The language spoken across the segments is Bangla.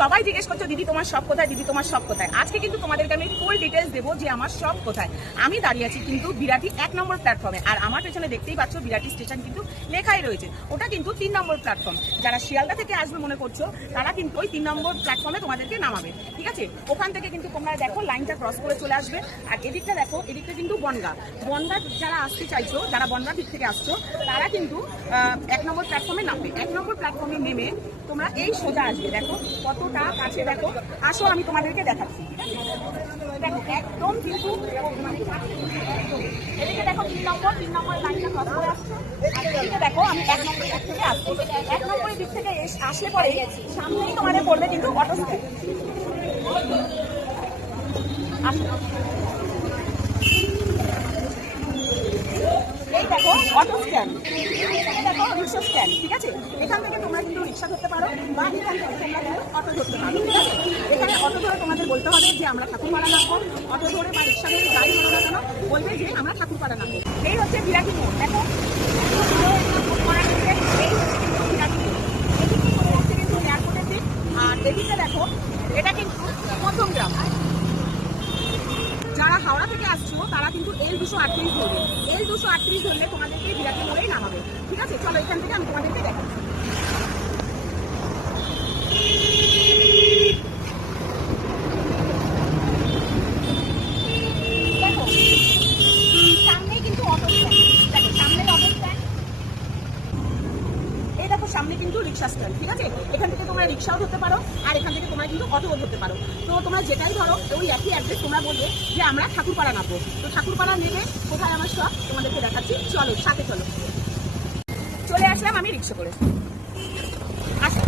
সবাই জিজ্ঞেস করছো দিদি তোমার সব কোথায়, দিদি তোমার সব কোথায়। আজকে কিন্তু তোমাদেরকে আমি ফুল ডিটেলস দেবো যে আমার সব কোথায়। আমি দাঁড়িয়ে আছি কিন্তু বিরাটি 1 নম্বর প্ল্যাটফর্মে, আর আমার পেছনে দেখতেই পাচ্ছ বিরাটি স্টেশন কিন্তু লেখাই রয়েছে, ওটা কিন্তু 3 নম্বর প্ল্যাটফর্ম। যারা শিয়ালদা থেকে আসবে মনে করছো তারা কিন্তু ওই 3 নম্বর প্ল্যাটফর্মে তোমাদেরকে নামাবে, ঠিক আছে। ওখান থেকে কিন্তু তোমরা দেখো লাইনটা ক্রস করে চলে আসবে। আর এদিকটা দেখো, এদিকটা কিন্তু বনগা যারা আসতে চাইছো, যারা বনগাঁ দিক থেকে আসছো তারা কিন্তু 1 নম্বর প্ল্যাটফর্মে নামবে। 1 নম্বর প্ল্যাটফর্মে নেমে তোমরা এই সোজা আসবে। দেখো কতটা কাছে, দেখো আসো আমি তোমাদেরকে দেখাচ্ছি, ঠিক আছে। দেখো একদম কিন্তু এদিকে দেখো 3 নম্বর লাইনটা ক্রস করে আসছে। আর এদিকে দেখো আমি 1 নম্বর দিক থেকে আসছি। 1 নম্বরের দিক থেকে আসলে পরে সামনেই তোমাদের পড়বে কিন্তু অটো স্ট্যান্ড। এই দেখো অটো স্ট্যান্ড, দেখো রিক্সা স্ট্যান্ড, ঠিক আছে। এখান থেকে তোমরা কিন্তু রিক্সা ধরতে পারো বা এখান থেকে তোমরা কিন্তু অটো ধরতে পারো, ঠিক আছে। এখানে অটো ধরে তোমাদের বলতে হবে যে আমরা ঠাকুরপাড়া নামবো। অটো ধরে বা রিক্সা ধরে যাই ধরো না কেন বলবে যে আমরা ঠাকুরপাড়া নামবো। এই হচ্ছে বিরাটি মোড়, দেখো এয়ারপোর্টের দিক। আর এদিকে দেখো এটা কিন্তু মধ্যমগ্রাম। যারা হাওড়া থেকে আসছো তারা কিন্তু L238 ধরবে। L238 ধরলে তোমাদেরকে বিরাটি মোড়েই নামাবে, ঠিক আছে। চলো এখান থেকে আমি তোমাদেরকে দেখাচ্ছি। দেখো সামনেই কিন্তু অটো স্ট্যান্ড, দেখো সামনেই অটো স্ট্যান্ড। এই দেখো সামনে কিন্তু রিক্সা স্ট্যান্ড, ঠিক আছে। এখান থেকে তোমরা রিক্সাও ধরতে পারো আর এখান থেকে তোমরা কিন্তু অটোও ধরতে পারো। তো তোমরা যেটাই ধরো ওই একই অ্যাড্রেস তোমরা বলবে যে আমরা ঠাকুরপাড়া নামবো। তো ঠাকুরপাড়া নেবে কোথায় আমার সব তোমাদেরকে দেখাচ্ছি, চলো সাথে চলো। চলে আসলাম আমি রিক্সা করে, আসো।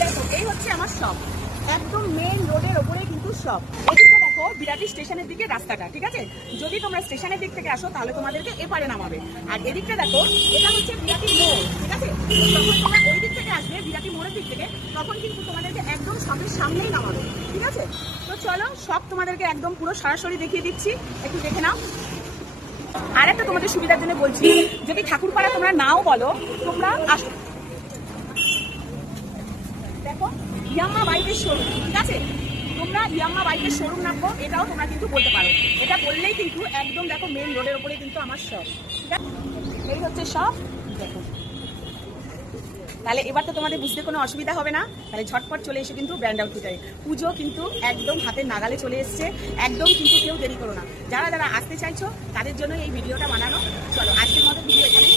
দেখো এই হচ্ছে আমার শপ, একদম মেইন রোডের ওপরে কিন্তু শপ। এদিকে দেখো বিরাটি স্টেশনের দিকে রাস্তাটা, ঠিক আছে। যদি তোমরা স্টেশনের দিক থেকে আসো তাহলে তোমাদেরকে এপারে নামাবে। আর এদিকটা দেখো এটা হচ্ছে বিরাটি মোড়, ঠিক আছে। যখন তোমরা ওই দিক থেকে আসবে বিরাটি মোড়ের দিক থেকে, তখন কিন্তু তোমাদেরকে একদম শপের সামনেই নামাবে, ঠিক আছে। তো চলো সব তোমাদেরকে একদম পুরো সরাসরি দেখিয়ে দিচ্ছি, একটু দেখে নাও। আর একটা তোমাদের সুবিধার জন্য বলছি, যদি ঠাকুরপাড়া তোমরা নাও বলো তোমরা আসো। দেখো ইয়াম্মা বাইকের শোরুম, ঠিক আছে। তোমরা ইয়াম্মা বাইকের শোরুম নামবো এটাও তোমরা কিন্তু বলতে পারো। এটা বললেই কিন্তু একদম দেখো মেন রোডের ওপরে কিন্তু আমার শপ, ঠিক আছে। এই হচ্ছে শপ, দেখো। তাহলে এবার তো তোমাদের বুঝতে কোনো অসুবিধা হবে না। তাহলে ঝটপট চলে এসে কিন্তু ব্র্যান্ড আউটফিটারে পুজো কিন্তু একদম হাতের নাগালে চলে এসছে, একদম কিন্তু কেউ দেরি করো না। যারা যারা আসতে চাইছো তাদের জন্য এই ভিডিওটা বানানো। চলো আজকের মতো ভিডিও এখানে